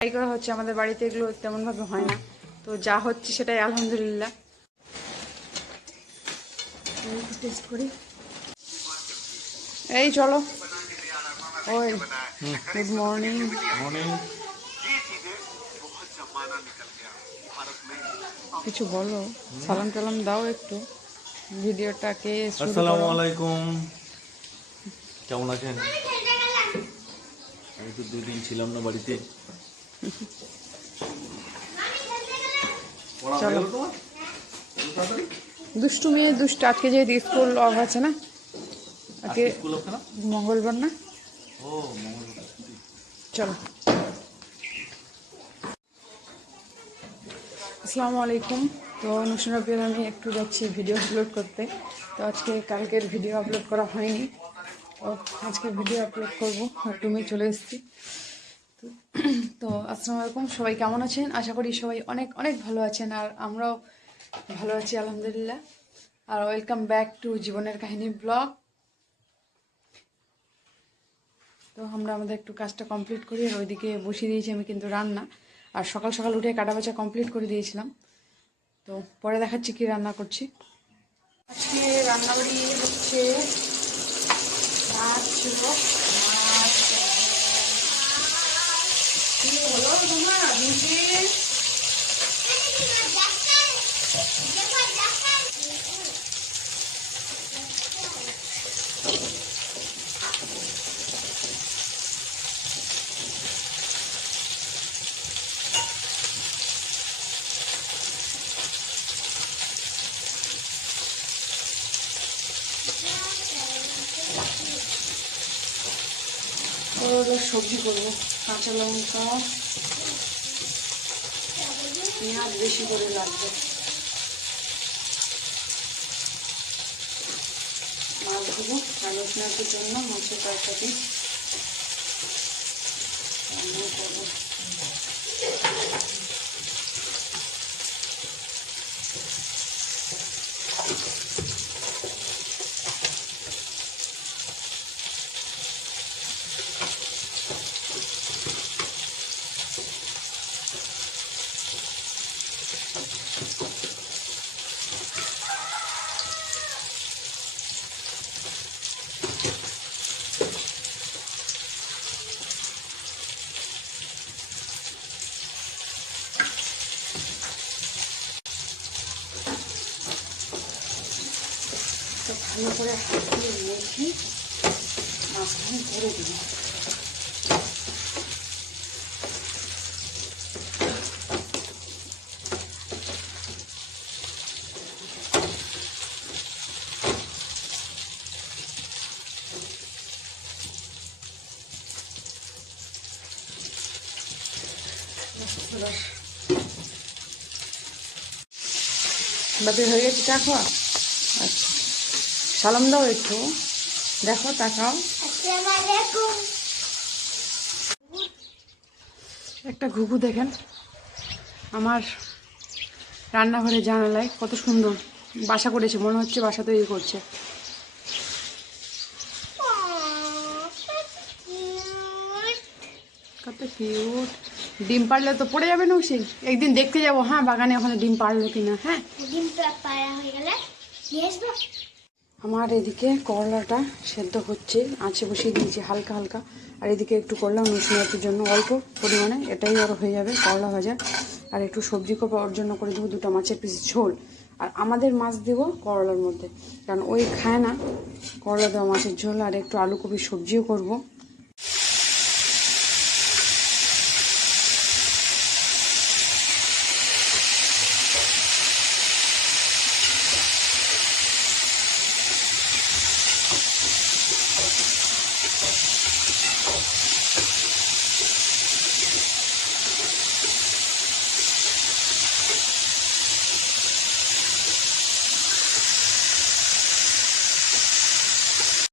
Try করা হচ্ছে আমাদের বাড়িতে এগুলো তেমনভাবে হয় না। তো যা হচ্ছে সেটাই আলহামদুলিল্লাহ। টেস্ট করি এই চলো। ওই গুড মর্নিং মর্নিং কিছু বলো? সালাম টালাম দাও একটু। ভিডিওটাকে আসসালামু আলাইকুম। কেমন আছেন? আমি তো দুদিন ছিলাম না বাড়িতে। চলো। দুষ্টু মেয়ে দুষ্টু আজকে যেহেতু স্কুল অফ আছে না? আজকে মঙ্গলবার না? চলো। আসসালামু আলাইকুম। তো অনুষ্ঠান রবিবার আমি একটু যাচ্ছি ভিডিও আপলোড করতে। তো আজকে কালকের ভিডিও আপলোড করা হয়নি। তো আজকে ভিডিও আপলোড করব। রুমে চলে এসেছি। তো- আসসালামু আলাইকুম, সবাই কেমন আছেন? আশা করি সবাই অনেক অনেক ভালো আছেন আর আমরাও ভালো আছি, আলহামদুলিল্লাহ। আর ওয়েলকাম ব্যাক টু জীবনের কাহিনী ব্লগ তো আমরা আমাদের একটু কাজটা কমপ্লিট করি, আর ওইদিকে বসিয়ে দিয়েছি আমি কিন্তু রান্না। আর সকাল সকাল উঠে কাটা বাছা কমপ্লিট করে দিয়েছিলাম। তো পরে দেখাচ্ছি কি রান্না করছি। আজকে রান্নাবাড়ি হচ্ছে মাছ কি হলো তোমার নিচে সবজি করব কাঁচা লঙ্কা পেঁয়াজ বেশি করে লাগবে। মাছ দেবো কালো পেঁয়াজের জন্য মাছের তরকারি। ভালো করে হাত দিয়ে মেখে মাঝখানে করে দেবো এবার বাপি হয়ে গেছে চা খাওয়া আচ্ছা সালাম দাও একটু। দেখো, তাকাও। একটা ঘুঘু দেখেন। আমার রান্নাঘরে জানালায় কত সুন্দর বাসা করেছে, মনে হচ্ছে বাসা তৈরি করছে। কত কিউট। ডিম পারলে তো পড়ে যাবে নৌসি একদিন দেখতে যাব হ্যাঁ বাগানে ওখানে ডিম পারল কিনা হ্যাঁ। ডিম পাড়া হয়ে গেলে আমার এদিকে করলাটা সেদ্ধ হচ্ছে, আঁচে বসিয়ে দিয়েছি হালকা হালকা। আর এদিকে একটু করলাম মিশনাতির জন্য অল্প পরিমাণে, এটাই আরও হয়ে যাবে করলা ভাজা। আর একটু সবজি কোপা ওর জন্য করে দেবো দুটো মাছের পিস ঝোল। আর আমাদের মাছ দেবো করলার মধ্যে, কারণ ওই খায় না। করলা দেওয়া মাছের ঝোল, আর একটু আলু কপি সবজিও করব।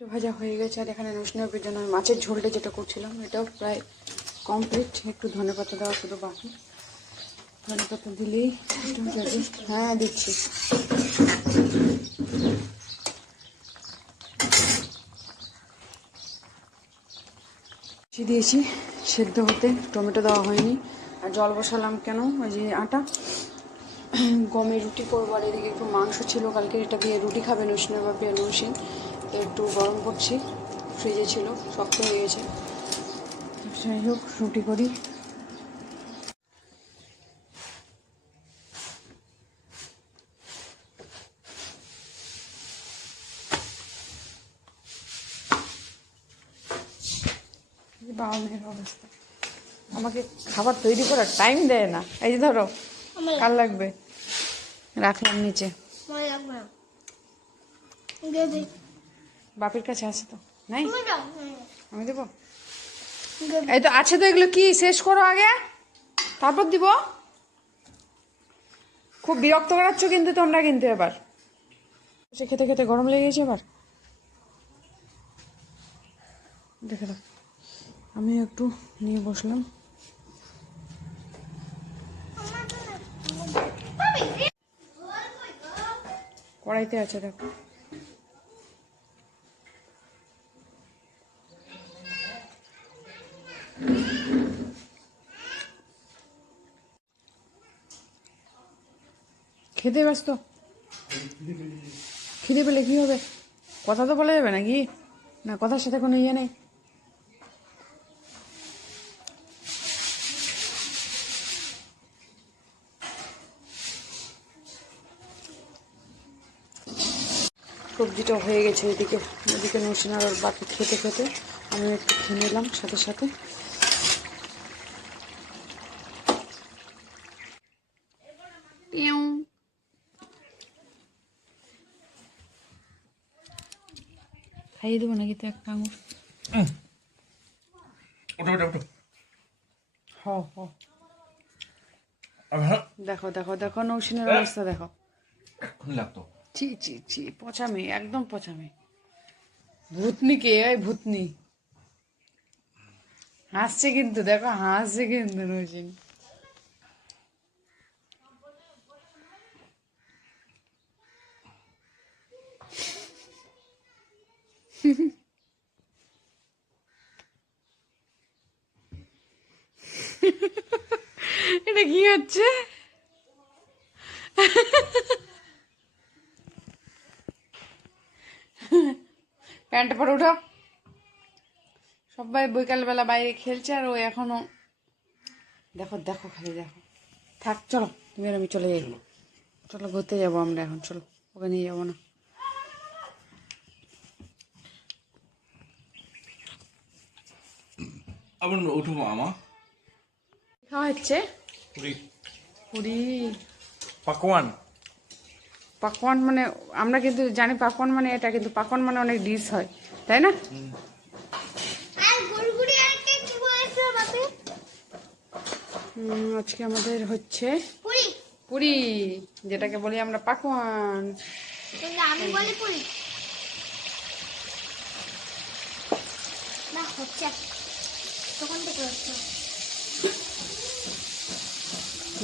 একটু ভাজা হয়ে গেছে আর এখানে রসুনের জন্য আমি মাছের ঝোলটা যেটা করছিলাম, এটাও প্রায় কমপ্লিট একটু ধনে পাতা দেওয়া শুধু বাকি। ধনে পাতা দিলেই হ্যাঁ দিচ্ছি। দিয়েছি সেদ্ধ হতে টমেটো দেওয়া হয়নি। আর জল বসালাম কেন? ওই যে আটা। গমের রুটি করব, আর এদিকে একটু মাংস ছিল, কালকে এটা দিয়ে রুটি খাবে নসিনের বা আর নসিন তো একটু গরম করছি ফ্রিজে ছিল শক্ত হয়ে গেছে যাই হোক রুটি করি। বাবা মেয়ের অবস্থা। আমাকে খাবার তৈরি করার টাইম দেয় না। এই যে ধরো কার লাগবে। রাখলাম নিচে। লাগবে বাপের কাছে আছে তো নাই। আমি দেবো। এই তো আছে তো এগুলো কি? শেষ করো আগে। তারপর দিব। খুব বিরক্ত করাচ্ছ কিন্তু তোমরা কিন্তু এবার। সে খেতে খেতে গরম লেগে গেছে এবার। দেখে দাও। আমি একটু নিয়ে বসলাম। কড়াইতে আছে দেখো। খেতে ব্যস্ত। খিদে পেলে কি হবে? কথা তো বলা যাবে নাকি? না, কথার সাথে কোনো ইয়ে নেই। সবজিটা হয়ে গেছে এদিকে। এদিকে নসিনার বাকি খেতে খেতে আমি একটু খেয়ে নিলাম সাথে সাথে। খাইয়ে দেবো নাকি তো একটা আঙুর ওটা ওটা ওটা হ হ। দেখো দেখো দেখো নৌসিনের অবস্থা দেখো। লাগতো। চি চি চি পচামি একদম পচামি। ভূতনি কে ওই ভূতনি? হাসছে কিন্তু দেখো হাসছে কিন্তু নৌসিন। এটা কি হচ্ছে? প্যান্ট পরে উঠো। সবাই বিকালবেলা বাইরে খেলছে আর ও এখনও দেখো দেখো খালি দেখো। থাক চলো তুমি আর আমি চলে যাই। চলো। ঘুরতে যাব আমরা এখন চলো। ওকে নিয়ে যাব না। আবার উঠবো আমা। খাওয়া হচ্ছে? পুরি। পুরি। পাকওয়ান পাকওয়ান মানে আমরা কিন্তু জানি পাকওয়ান মানে এটা কিন্তু পাকওয়ান মানে অনেক ডিশ হয় তাই না? আজকে আমাদের হচ্ছে পুরি। পুরি যেটাকে বলি আমরা পাকোয়ান। আমি বলি পুরি। না হচ্ছে তখন থেকে হচ্ছে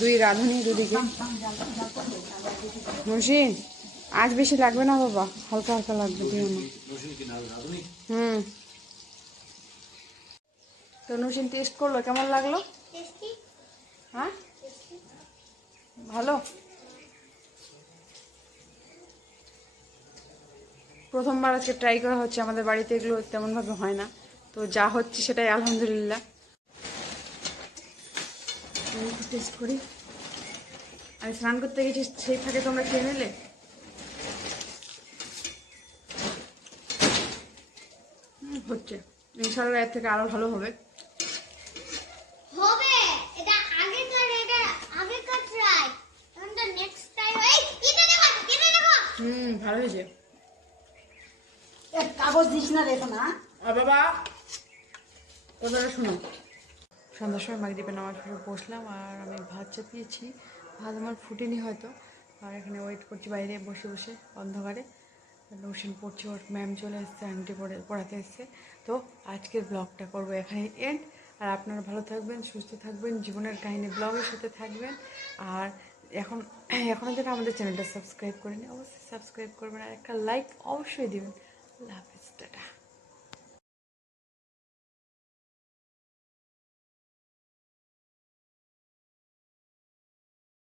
দুই রাঁধুনি দুদিকে। মুন্সি আজ বেশি লাগবে না বাবা হালকা হালকা লাগবে দিও না হুম। তো নসিন টেস্ট করল? কেমন লাগল? হ্যাঁ? ভালো? প্রথমবার আজকে ট্রাই করা হচ্ছে আমাদের বাড়িতে এগুলো তেমনভাবে হয় না। তো যা হচ্ছে সেটাই আলহামদুলিল্লাহ। টেস্ট করি। আমি স্নান করতে গেছি সেই ফাঁকে তোমরা খেয়ে নিলে? হুম, হচ্ছে। ইনশাল্লাহ এর থেকে আরও ভালো হবে। হুম ভালো হয়েছে। কাগজ দিস না রেখো না বাবা! কথাটা শোনো। সন্ধ্যার সময় মাগদীপে নামাজ পড়ে বসলাম আর আমি ভাত চাপিয়েছি। ভাত আমার ফুটেনি হয়তো। আর এখানে ওয়েট করছি বাইরে বসে বসে অন্ধকারে। নৌসেন পড়ছে, ওর ম্যাম চলে এসছে আংটি পড়ে, পড়াতে এসছে। তো আজকের ব্লগটা করব এখানে এন্ড আর আপনারা ভালো থাকবেন, সুস্থ থাকবেন, জীবনের কাহিনী ব্লগের সাথে থাকবেন। আর এখন, এখনও যারা আমাদের চ্যানেলটা সাবস্ক্রাইব করেনি, অবশ্যই সাবস্ক্রাইব করবেন। আর একটা লাইক অবশ্যই দেবেন। আল্লাহ হাফিজ, টাটা।